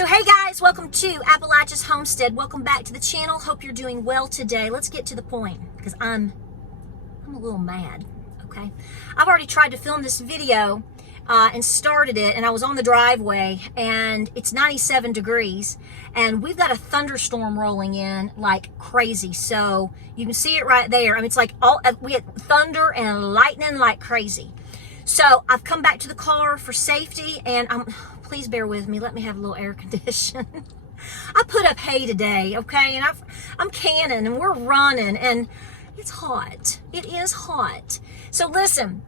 So hey guys, welcome to Appalachia's Homestead. Welcome back to the channel. Hope you're doing well today. Let's get to the point because I'm a little mad, okay? I've already tried to film this video and started it, and I was on the driveway, and it's 97 degrees, and we've got a thunderstorm rolling in like crazy. So you can see it right there. I mean, it's like we had thunder and lightning like crazy. So I've come back to the car for safety, and please bear with me. Let me have a little air condition. I put up hay today, okay? And I'm canning, and we're running, and it's hot. It is hot. So listen,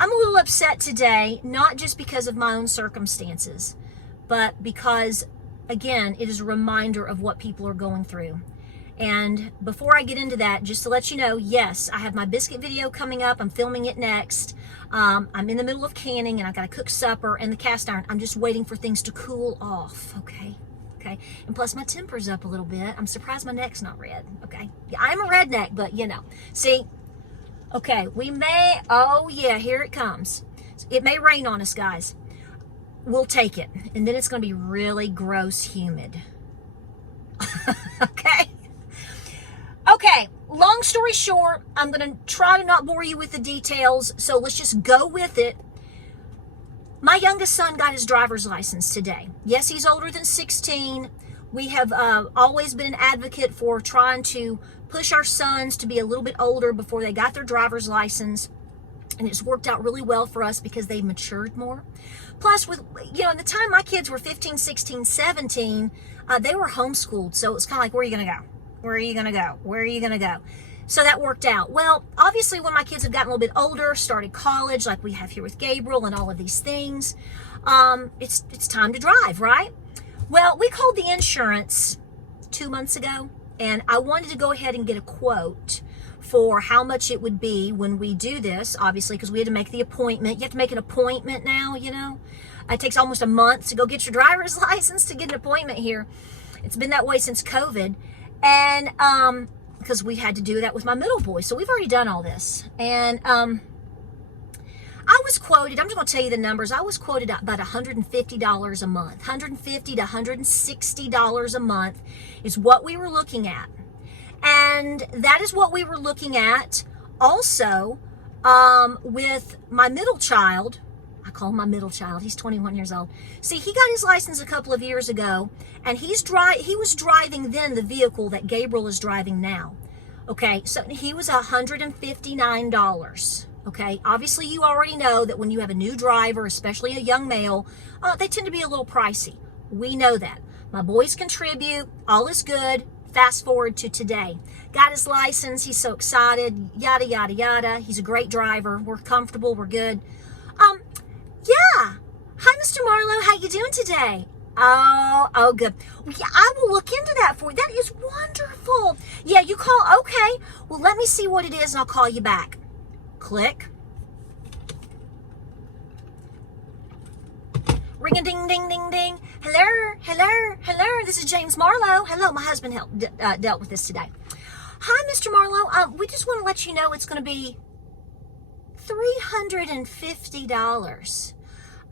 I'm a little upset today, not just because of my own circumstances, but because, again, it is a reminder of what people are going through. And before I get into that, just to let you know, yes, I have my biscuit video coming up. I'm filming it next. I'm in the middle of canning, and I got to cook supper and the cast iron. I'm just waiting for things to cool off, okay? Okay. And plus, my temper's up a little bit. I'm surprised my neck's not red, okay? Yeah, I'm a redneck, but you know. See? Okay, oh yeah, here it comes. It may rain on us, guys. We'll take it. And then it's going to be really gross humid. Okay? Okay, long story short, I'm going to try to not bore you with the details, so let's just go with it. My youngest son got his driver's license today. Yes, he's older than 16. We have always been an advocate for trying to push our sons to be a little bit older before they got their driver's license, and it's worked out really well for us because they've matured more. Plus, with, you know, in the time my kids were 15, 16, 17, they were homeschooled, so it's kind of like, where are you going to go? Where are you going to go? Where are you going to go? So that worked out. Well, obviously, when my kids have gotten a little bit older, started college, like we have here with Gabriel and all of these things, it's time to drive, right? Well, we called the insurance 2 months ago, and I wanted to go ahead and get a quote for how much it would be when we do this, obviously, because we had to make the appointment. You have to make an appointment now, you know. It takes almost a month to go get your driver's license to get an appointment here. It's been that way since COVID. And because we had to do that with my middle boy. So we've already done all this. And I was quoted, I'm just going to tell you the numbers. I was quoted about $150 a month. $150 to $160 a month is what we were looking at. And that is what we were looking at also with my middle child. I call him my middle child. He's 21 years old. See, he got his license a couple of years ago, and he was driving then the vehicle that Gabriel is driving now. Okay, so he was $159. Okay, obviously you already know that when you have a new driver, especially a young male, they tend to be a little pricey. We know that. My boys contribute. All is good. Fast forward to today. Got his license. He's so excited. Yada, yada, yada. He's a great driver. We're comfortable. We're good. Yeah. Hi, Mr. Marlowe. How you doing today? Oh, good. Yeah, I will look into that for you. That is wonderful. Yeah, you call. Okay. Well, let me see what it is, and I'll call you back. Click. Ring a ding, ding, ding, ding. Hello, hello, hello. This is James Marlowe. Hello, my husband dealt with this today. Hi, Mr. Marlowe. We just want to let you know it's going to be $350.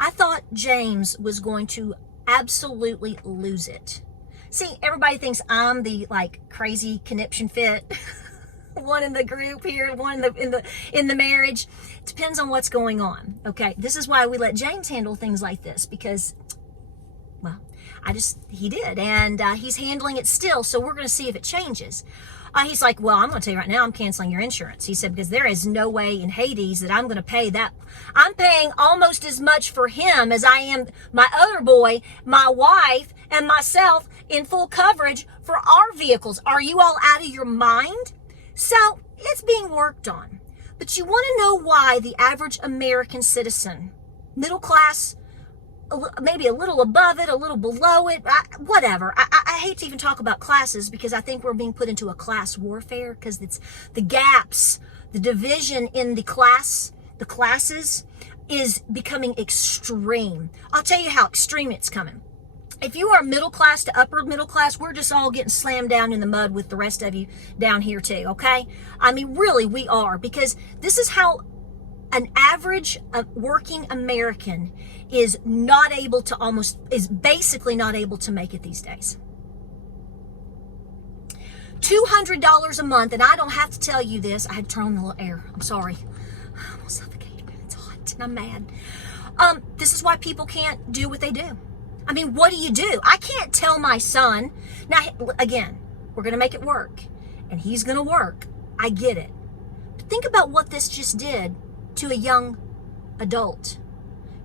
I thought James was going to absolutely lose it. See, everybody thinks I'm the like crazy conniption fit. One in the group here, one in the marriage. It depends on what's going on. Okay, this is why we let James handle things like this, because, well, he did, and he's handling it still. So we're going to see if it changes. He's like, well, I'm going to tell you right now, I'm canceling your insurance. He said, because there is no way in Hades that I'm going to pay that. I'm paying almost as much for him as I am my other boy, my wife, and myself in full coverage for our vehicles. Are you all out of your mind? So it's being worked on. But you want to know why the average American citizen, middle class, maybe a little above it, a little below it, whatever. I hate to even talk about classes because I think we're being put into a class warfare because it's the gaps, the division in the classes is becoming extreme. I'll tell you how extreme it's coming. If you are middle class to upper middle class, we're just all getting slammed down in the mud with the rest of you down here too, okay? I mean, really, we are, because this is how an average working American is basically not able to make it these days. $200 a month, and I don't have to tell you this. I had to turn on the little air. I'm sorry. I'm almost suffocating. It's hot and I'm mad. This is why people can't do what they do. I mean, what do you do? I can't tell my son. Now, again, we're going to make it work, and he's going to work. I get it. But think about what this just did to a young adult.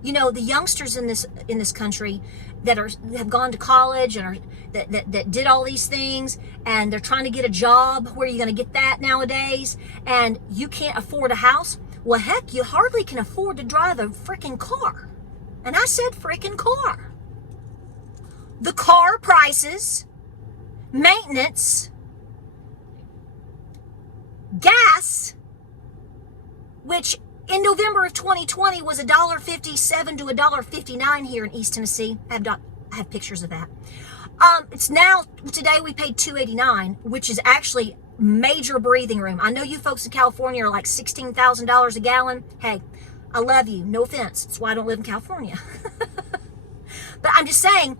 You know, the youngsters in this country that have gone to college and that did all these things, and they're trying to get a job. Where are you going to get that nowadays? And you can't afford a house. Well, heck, you hardly can afford to drive a freaking car. And I said freaking car. The car prices, maintenance, gas, which in November of 2020 was $1.57 to $1.59 here in East Tennessee. I have pictures of that. It's now, today we paid $2.89, which is actually major breathing room. I know you folks in California are like $16,000 a gallon. Hey, I love you. No offense. That's why I don't live in California. But I'm just saying,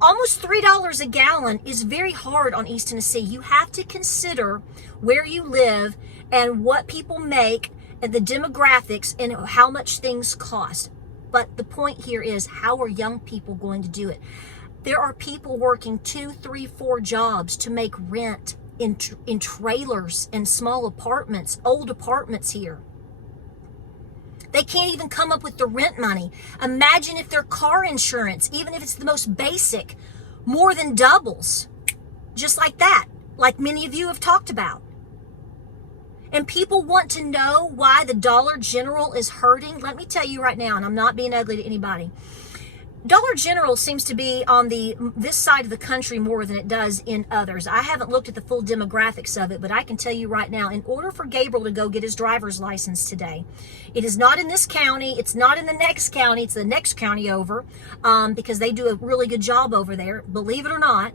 almost $3 a gallon is very hard on East Tennessee. You have to consider where you live and what people make and the demographics and how much things cost. But the point here is, how are young people going to do it? There are people working 2, 3, 4 jobs to make rent in trailers and small apartments, old apartments here. They can't even come up with the rent money. Imagine if their car insurance, even if it's the most basic, more than doubles. Just like that, like many of you have talked about. And people want to know why the Dollar General is hurting. Let me tell you right now, and I'm not being ugly to anybody. Dollar General seems to be on this side of the country more than it does in others. I haven't looked at the full demographics of it, but I can tell you right now, in order for Gabriel to go get his driver's license today, it is not in this county, it's not in the next county, it's the next county over, because they do a really good job over there, believe it or not.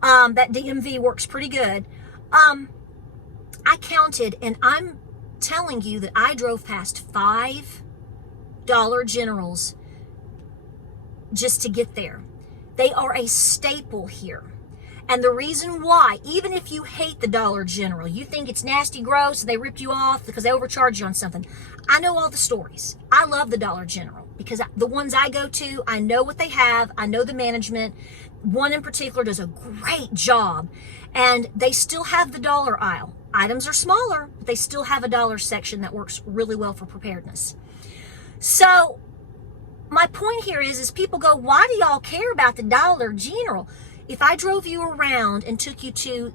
That DMV works pretty good. I counted, and I'm telling you that I drove past 5 Dollar Generals just to get there. They are a staple here. And the reason why, even if you hate the Dollar General, you think it's nasty, gross, they ripped you off because they overcharged you on something. I know all the stories. I love the Dollar General because the ones I go to, I know what they have. I know the management. One in particular does a great job. And they still have the dollar aisle. Items are smaller, but they still have a dollar section that works really well for preparedness. So my point here is people go, why do y'all care about the Dollar General? If I drove you around and took you to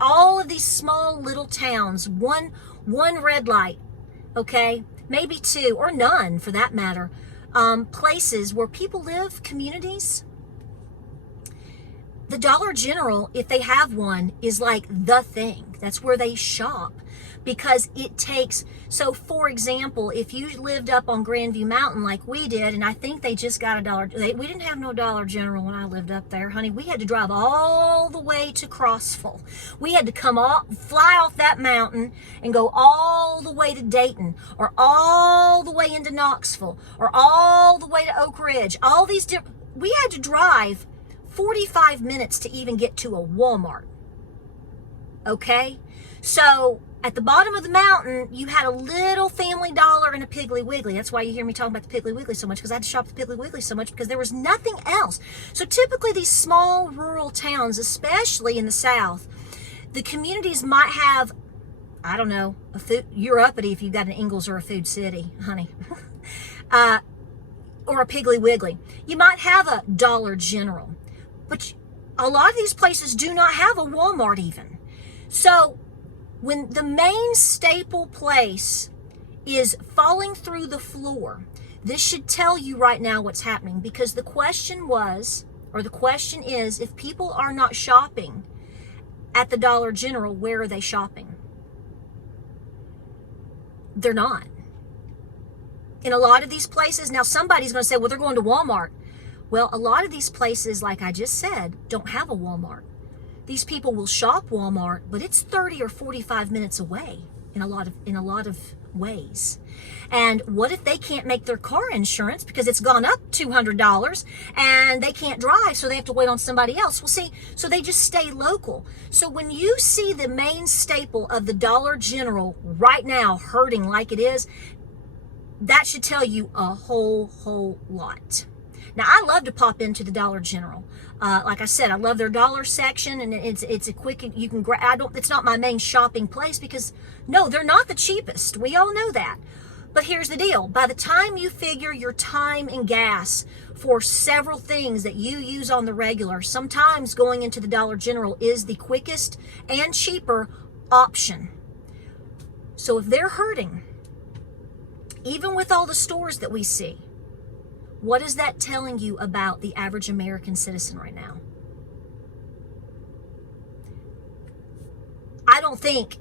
all of these small little towns, one red light, okay, maybe 2 or none for that matter, places where people live, communities, the Dollar General, if they have one, is like the thing. That's where they shop because it takes, so for example, if you lived up on Grandview Mountain like we did, and I think they just got we didn't have no Dollar General when I lived up there, honey. We had to drive all the way to Crossville. We had to fly off that mountain and go all the way to Dayton, or all the way into Knoxville, or all the way to Oak Ridge. All these different, we had to drive 45 minutes to even get to a Walmart. Okay? So at the bottom of the mountain, you had a little Family Dollar and a Piggly Wiggly. That's why you hear me talking about the Piggly Wiggly so much, because I had to shop at the Piggly Wiggly so much because there was nothing else. So typically these small rural towns, especially in the South, the communities might have, I don't know, a food, you're uppity if you've got an Ingles or a Food City, honey. Or a Piggly Wiggly. You might have a Dollar General. But a lot of these places do not have a Walmart even. So when the main staple place is falling through the floor, this should tell you right now what's happening, because the question is, if people are not shopping at the Dollar General, where are they shopping? They're not. In a lot of these places, now somebody's going to say, well, they're going to Walmart. Well, a lot of these places, like I just said, don't have a Walmart. These people will shop Walmart, but it's 30 or 45 minutes away in a lot of ways. And what if they can't make their car insurance because it's gone up $200 and they can't drive, so they have to wait on somebody else? Well, see, so they just stay local. So when you see the main staple of the Dollar General right now hurting like it is, that should tell you a whole lot. Now, I love to pop into the Dollar General. Like I said, I love their dollar section, and it's a quick, you can grab. It's not my main shopping place because, no, they're not the cheapest. We all know that. But here's the deal. By the time you figure your time and gas for several things that you use on the regular, sometimes going into the Dollar General is the quickest and cheaper option. So if they're hurting, even with all the stores that we see, what is that telling you about the average American citizen right now? I don't think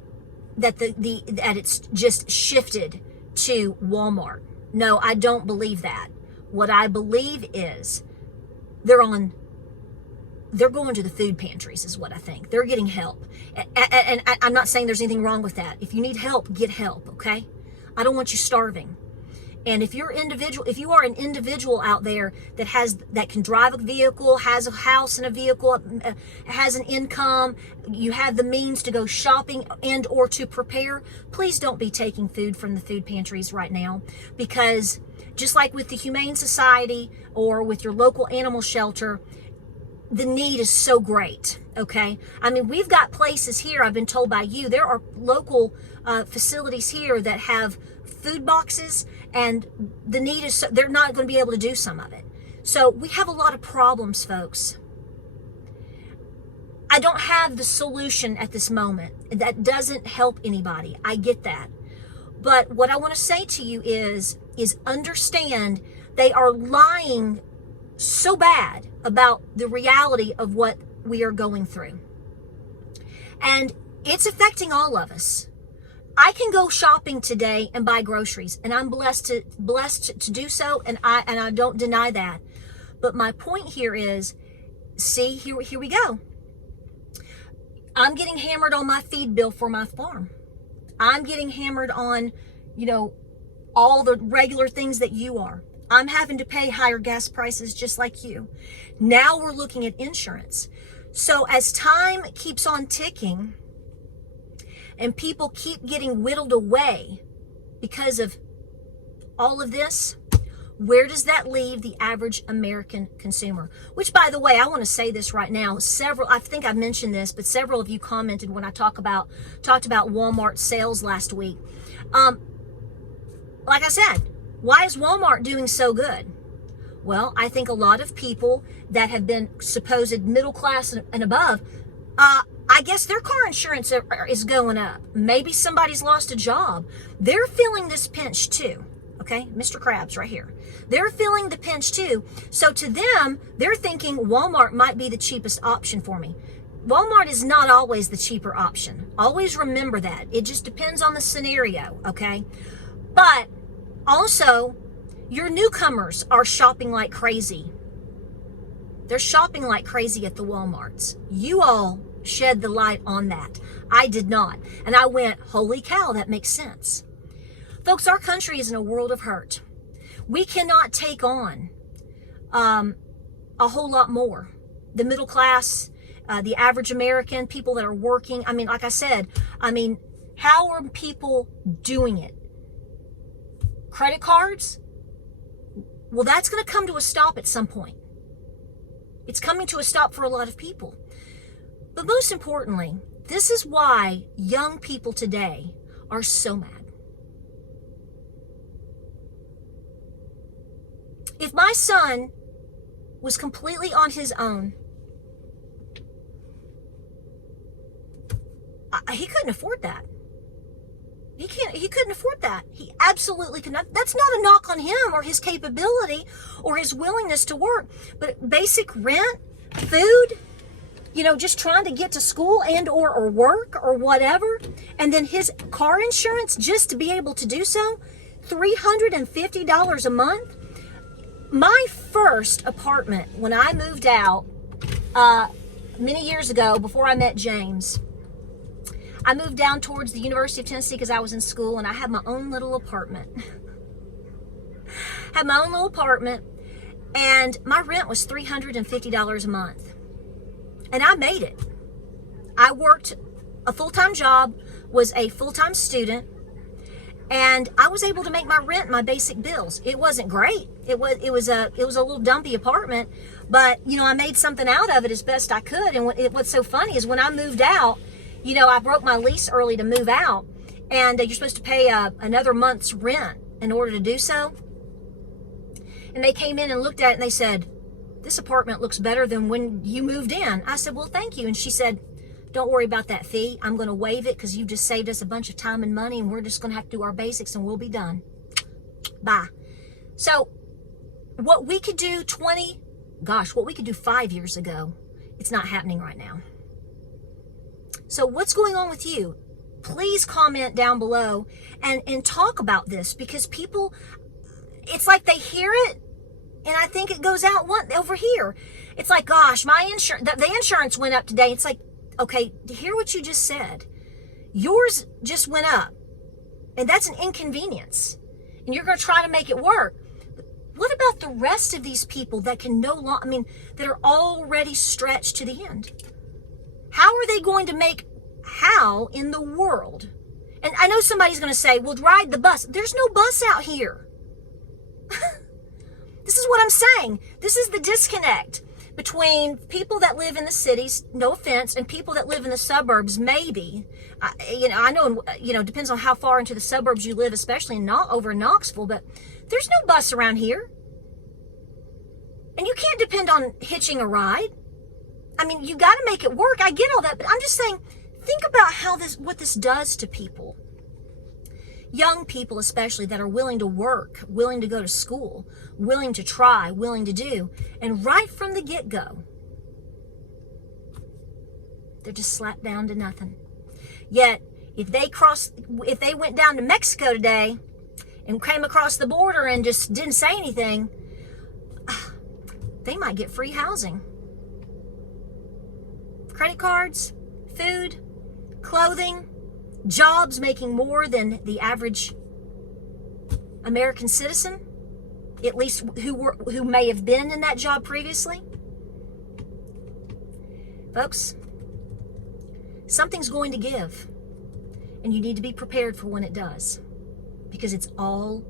that that it's just shifted to Walmart. No, I don't believe that. What I believe is they're going to the food pantries is what I think. They're getting help. And I'm not saying there's anything wrong with that. If you need help, get help, okay? I don't want you starving. And if you are an individual out there that can drive a vehicle, has a house and a vehicle, has an income, you have the means to go shopping and or to prepare, please don't be taking food from the food pantries right now, because just like with the Humane Society or with your local animal shelter, the need is so great, okay? I mean, we've got places here, I've been told by you, there are local facilities here that have food boxes, and the need is, so, they're not going to be able to do some of it. So we have a lot of problems, folks. I don't have the solution at this moment. That doesn't help anybody. I get that. But what I want to say to you is understand they are lying so bad about the reality of what we are going through. And it's affecting all of us. I can go shopping today and buy groceries, and I'm blessed to do so, and I don't deny that. But my point here is, see, here we go. I'm getting hammered on my feed bill for my farm. I'm getting hammered on, all the regular things that you are. I'm having to pay higher gas prices just like you. Now we're looking at insurance. So as time keeps on ticking, and people keep getting whittled away because of all of this, where does that leave the average American consumer? Which, by the way, I want to say this right now. I think I mentioned this, but several of you commented when I talked about Walmart sales last week. Like I said, why is Walmart doing so good? Well, I think a lot of people that have been supposed middle class and above, I guess their car insurance is going up. Maybe somebody's lost a job. They're feeling this pinch too. Okay, Mr. Krabs right here. They're feeling the pinch too. So to them, they're thinking Walmart might be the cheapest option for me. Walmart is not always the cheaper option. Always remember that. It just depends on the scenario, okay? But also, your newcomers are shopping like crazy. They're shopping like crazy at the Walmarts. You all shed the light on that. I did not. And I went, holy cow, that makes sense. Folks, our country is in a world of hurt. We cannot take on a whole lot more. The middle class, the average American, people that are working. I mean, like I said, how are people doing it? Credit cards? Well, that's going to come to a stop at some point. It's coming to a stop for a lot of people. But most importantly, this is why young people today are so mad. If my son was completely on his own, he couldn't afford that. He couldn't afford that. He absolutely could not. That's not a knock on him or his capability or his willingness to work, but basic rent, food, just trying to get to school and or work or whatever. And then his car insurance, just to be able to do so, $350 a month. My first apartment when I moved out many years ago, before I met James, I moved down towards the University of Tennessee because I was in school, and I had my own little apartment. Had my own little apartment, and my rent was $350 a month. And I made it. I worked a full-time job, was a full-time student, and I was able to make my rent, my basic bills. It wasn't great. It was a little dumpy apartment, but you know, I made something out of it as best I could. And what's so funny is when I moved out, you know, I broke my lease early to move out, and you're supposed to pay another month's rent in order to do so. And they came in and looked at it and they said, "This apartment looks better than when you moved in." I said, "Well, thank you." And she said, "Don't worry about that fee. I'm going to waive it because you just saved us a bunch of time and money, and we're just going to have to do our basics and we'll be done. Bye." So what we could do what we could do 5 years ago, it's not happening right now. So what's going on with you? Please comment down below and talk about this, because people, it's like they hear it, and I think it goes out over here. It's like, gosh, the insurance went up today. It's like, okay, hear what you just said. Yours just went up, and that's an inconvenience, and you're going to try to make it work. But what about the rest of these people that can that are already stretched to the end? How are they going to how in the world? And I know somebody's going to say, well, ride the bus. There's no bus out here. This is what I'm saying. This is the disconnect between people that live in the cities, no offense, and people that live in the suburbs, maybe. I know, depends on how far into the suburbs you live, especially over in Knoxville, but there's no bus around here. And you can't depend on hitching a ride. I mean, you got to make it work. I get all that, but I'm just saying, think about what this does to people. Young people especially, that are willing to work, willing to go to school, willing to try, willing to do, and right from the get-go, they're just slapped down to nothing. Yet, if they went down to Mexico today and came across the border and just didn't say anything, they might get free housing. Credit cards, food, clothing, jobs making more than the average American citizen, at least who may have been in that job previously. Folks, something's going to give, and you need to be prepared for when it does, because it's all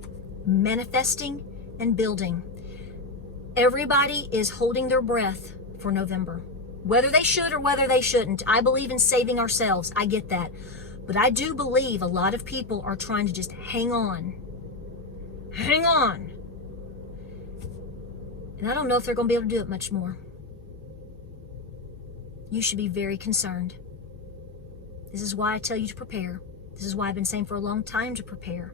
manifesting and building. Everybody is holding their breath for November, whether they should or whether they shouldn't. I believe in saving ourselves. I get that. But I do believe a lot of people are trying to just hang on. Hang on. And I don't know if they're going to be able to do it much more. You should be very concerned. This is why I tell you to prepare. This is why I've been saying for a long time to prepare.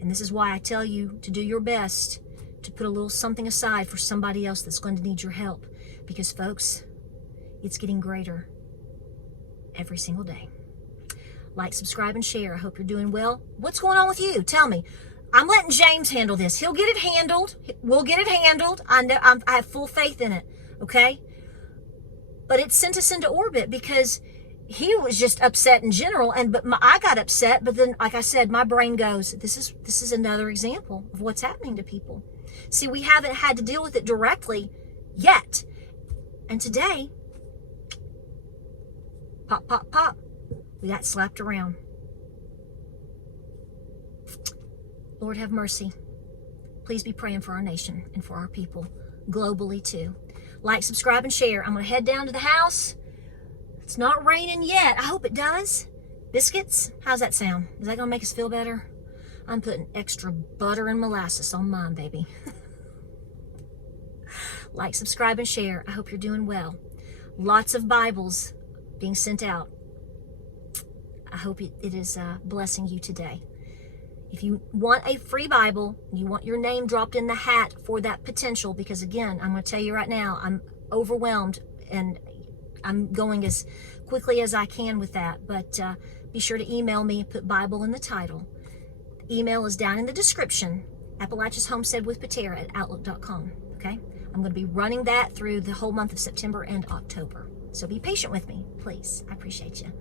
And this is why I tell you to do your best to put a little something aside for somebody else that's going to need your help. Because, folks, it's getting greater every single day. Like, subscribe, and share. I hope you're doing well. What's going on with you? Tell me. I'm letting James handle this. He'll get it handled. We'll get it handled. I have full faith in it. Okay? But it sent us into orbit because he was just upset in general. I got upset. But then, like I said, my brain goes, this is another example of what's happening to people. See, we haven't had to deal with it directly yet. And today, pop, pop, pop. We got slapped around. Lord have mercy. Please be praying for our nation and for our people globally too. Like, subscribe, and share. I'm going to head down to the house. It's not raining yet. I hope it does. Biscuits? How's that sound? Is that going to make us feel better? I'm putting extra butter and molasses on mine, baby. Like, subscribe, and share. I hope you're doing well. Lots of Bibles being sent out. I hope it is blessing you today. If you want a free Bible, you want your name dropped in the hat for that potential, because again, I'm going to tell you right now, I'm overwhelmed and I'm going as quickly as I can with that. But be sure to email me and put Bible in the title. The email is down in the description, Appalachia's Homestead with Patara at outlook.com. Okay? I'm going to be running that through the whole month of September and October. So be patient with me, please. I appreciate you.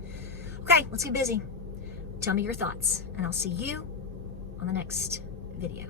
Okay, let's get busy. Tell me your thoughts, and I'll see you on the next video.